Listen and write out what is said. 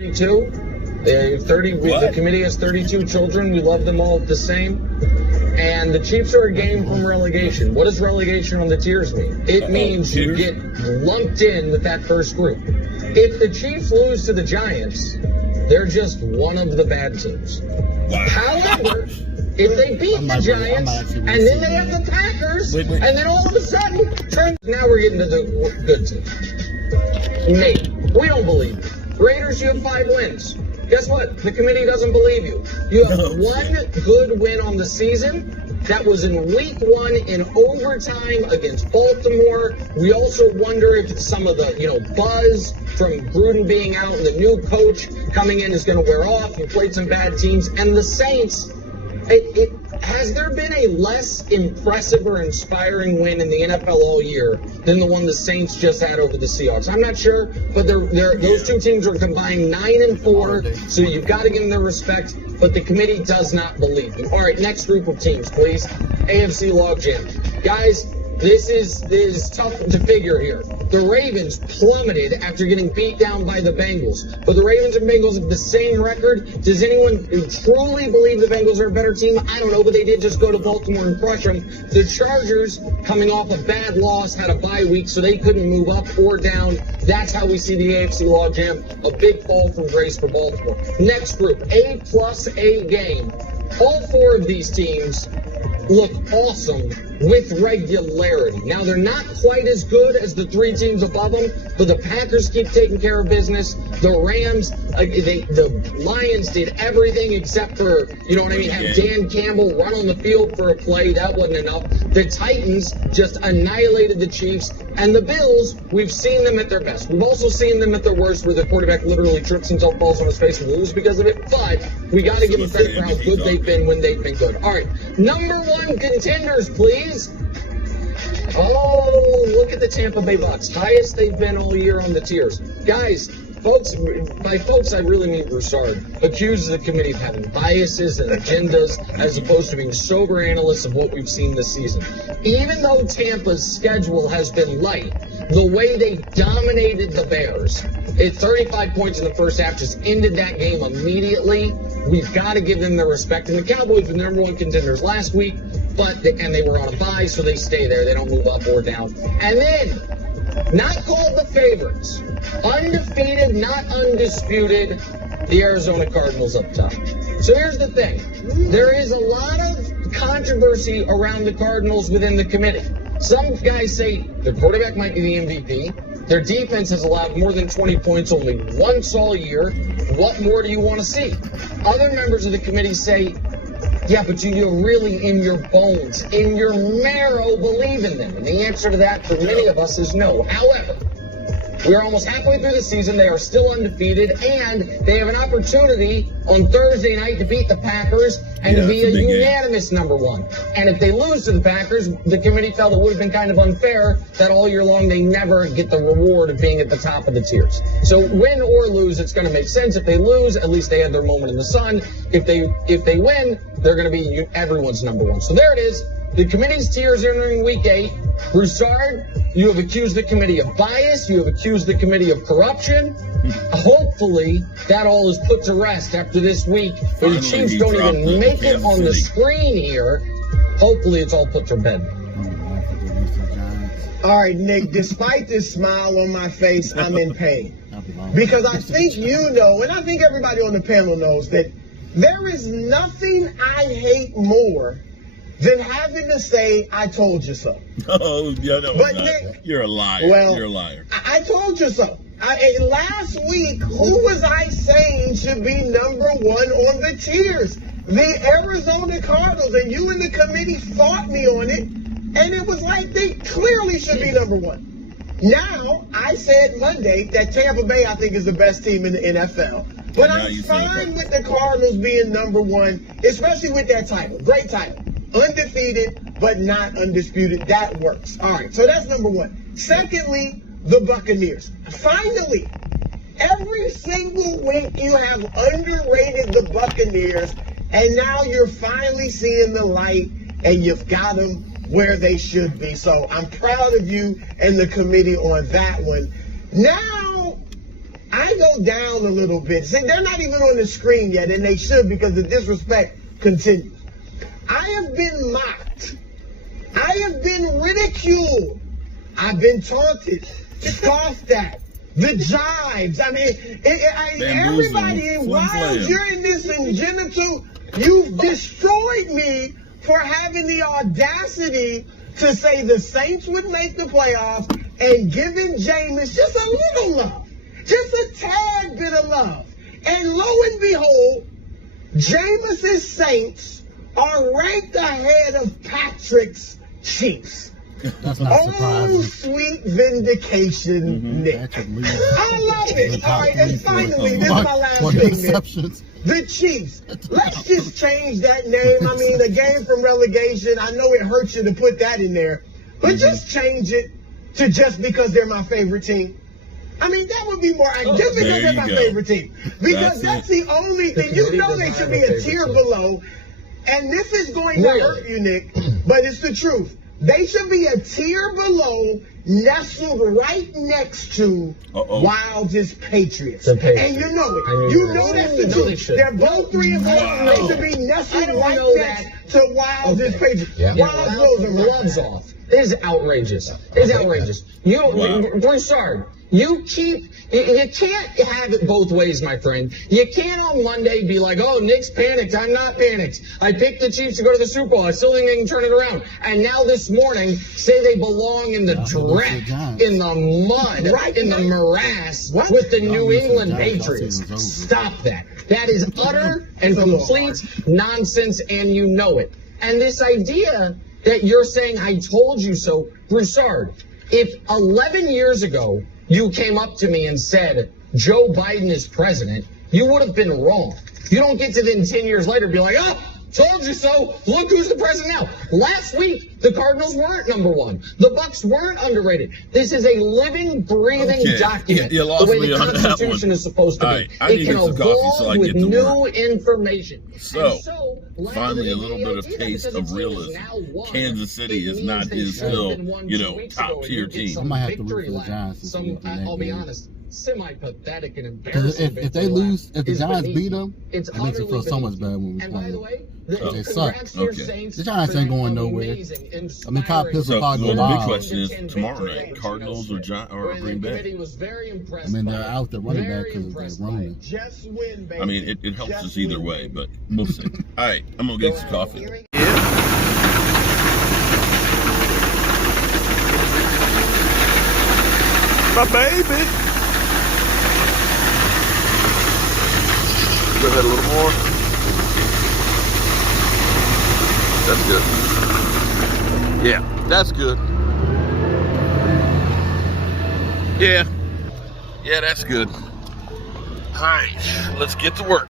32. The committee has 32 children. We love them all the same. And the Chiefs are a game from relegation. What does relegation on the Teirs mean? It means you get lumped in with that first group. If the Chiefs lose to the Giants, they're just one of the bad teams. Wow. However, if they beat the Giants, and then they have the Packers, and then all of a sudden, now we're getting to the good team. Maybe. We don't believe you. Raiders, you have 5 wins. Guess what? The committee doesn't believe you. You have one good win on the season. That was in week 1 in overtime against Baltimore. We also wonder if some of the, buzz from Gruden being out and the new coach coming in is going to wear off. You played some bad teams. And the Saints, has there been a less impressive or inspiring win in the NFL all year than the one the Saints just had over the Seahawks? I'm not sure, but those two teams are combined 9-4, so you've got to give them their respect, but the committee does not believe you. All right, next group of teams, please. AFC Log Jams. Guys, this is tough to figure here. The Ravens plummeted after getting beat down by the Bengals. But the Ravens and Bengals have the same record. Does anyone truly believe the Bengals are a better team? I don't know, but they did just go to Baltimore and crush them. The Chargers, coming off a bad loss, had a bye week, so they couldn't move up or down. That's how we see the AFC Log Jam. A big fall from grace for Baltimore. Next group, A+A game. All 4 of these teams look awesome with regularity. Now, they're not quite as good as the 3 teams above them, but the Packers keep taking care of business. The Rams, the Lions did everything except for, have Dan Campbell run on the field for a play. That wasn't enough. The Titans just annihilated the Chiefs. And the Bills, we've seen them at their best. We've also seen them at their worst where the quarterback literally trips himself, falls on his face, and loses because of it. But we got to give them credit for how good they've been when they've been good. All right, number 1 contenders, please. Oh, look at the Tampa Bay Bucks. Highest they've been all year on the Teirs. Guys, by folks, I really mean Broussard, accuses the committee of having biases and agendas as opposed to being sober analysts of what we've seen this season. Even though Tampa's schedule has been light, the way they dominated the Bears, 35 points in the first half, just ended that game immediately. We've got to give them their respect. And the Cowboys were the number 1 contenders last week, and they were on a bye, so they stay there. They don't move up or down. And then, not called the favorites, undefeated, not undisputed, the Arizona Cardinals up top. So here's the thing. There is a lot of controversy around the Cardinals within the committee. Some guys say their quarterback might be the MVP. Their defense has allowed more than 20 points only once all year. What more do you want to see? Other members of the committee say, yeah, but do you really in your bones, in your marrow, believe in them? And the answer to that for many of us is no. However, we are almost halfway through the season. They are still undefeated, and they have an opportunity on Thursday night to beat the Packers and to be a unanimous number 1. And if they lose to the Packers, the committee felt it would have been kind of unfair that all year long they never get the reward of being at the top of the Teirs. So win or lose, it's going to make sense. If they lose, at least they had their moment in the sun. If they win, they're going to be everyone's number 1. So there it is. The committee's Teirs entering week 8. Broussard, you have accused the committee of bias. You have accused the committee of corruption. Hopefully, that all is put to rest after this week. The Chiefs don't even make it on the screen here. Hopefully, it's all put to bed. All right, Nick, despite this smile on my face, I'm in pain. Because I think you know, and I think everybody on the panel knows, that there is nothing I hate more than having to say, I told you so. Oh, yeah, no, but Nick, you're a liar. Well, you're a liar. I told you so. Last week, who was I saying should be number 1 on the Teirs? The Arizona Cardinals. And you and the committee fought me on it. And it was like they clearly should be number 1. Now, I said Monday that Tampa Bay, I think, is the best team in the NFL. But I'm fine with the Cardinals being number 1, especially with that title. Great title. Undefeated, but not undisputed. That works. All right, so that's number 1. Secondly, the Buccaneers. Finally, every single week you have underrated the Buccaneers, and now you're finally seeing the light, and you've got them where they should be. So I'm proud of you and the committee on that one. Now, I go down a little bit. See, they're not even on the screen yet, and they should because the disrespect continues. I have been mocked. I have been ridiculed. I've been taunted, scoffed at, the jibes. I mean, everybody, while you're in this congenital, you've destroyed me for having the audacity to say the Saints would make the playoffs and giving Jameis just a little love, just a tad bit of love. And lo and behold, Jameis's Saints are ranked ahead of Patrick's Chiefs. That's not surprising. Oh, sweet vindication, Nick. I love it. All right, and finally, this is my last thing, Nick. The Chiefs. Let's just change that name. I mean, a game from relegation. I know it hurts you to put that in there, but just change it to just because they're my favorite team. I mean, that would be more just because they're my favorite team. Because that's the only thing. You know they should be a tier below. And this is going to hurt you, Nick, but it's the truth. They should be a tier below, nestled right next to Wildest Patriots. And you know it. You know that's the truth. They're both 3 and 4. They should be nestled right next to Wildest Patriots. Wild gloves off. This is outrageous. This is outrageous. Broussard, you can't have it both ways, my friend. You can't on Monday be like, oh, Nick's panicked. I'm not panicked. I picked the Chiefs to go to the Super Bowl. I still think they can turn it around. And now this morning, say they belong in the dreck, in the mud, in the morass with the New England Patriots. Stop that. That is utter and complete nonsense, and you know it. And this idea that you're saying, I told you so, Broussard, if 11 years ago you came up to me and said Joe Biden is president, you would have been wrong. You don't get to then 10 years later be like, oh, told you so. Look who's the president now. Last week, the Cardinals weren't number 1. The Bucks weren't underrated. This is a living, breathing document. You the way the on Constitution is supposed to be. It can evolve with new information. So finally, a little bit of taste of realism. Kansas City is not his still, top tier team. I might have to root for the Giants this week. I'll be honest. Semi-pathetic and embarrassing. If they lose, if the Giants beat them, it makes it feel so much better when we play them. They suck. The Giants ain't going nowhere. I mean, Kyle Pitts will probably go the live. big question is tomorrow night, Cardinals or Green Bay? I mean, they're out there running back because they're running. I mean, it helps us either way, but we'll see. All right, I'm going to get some coffee. My baby. Go ahead a little more. That's good. Yeah, that's good. Yeah, that's good. All right, let's get to work.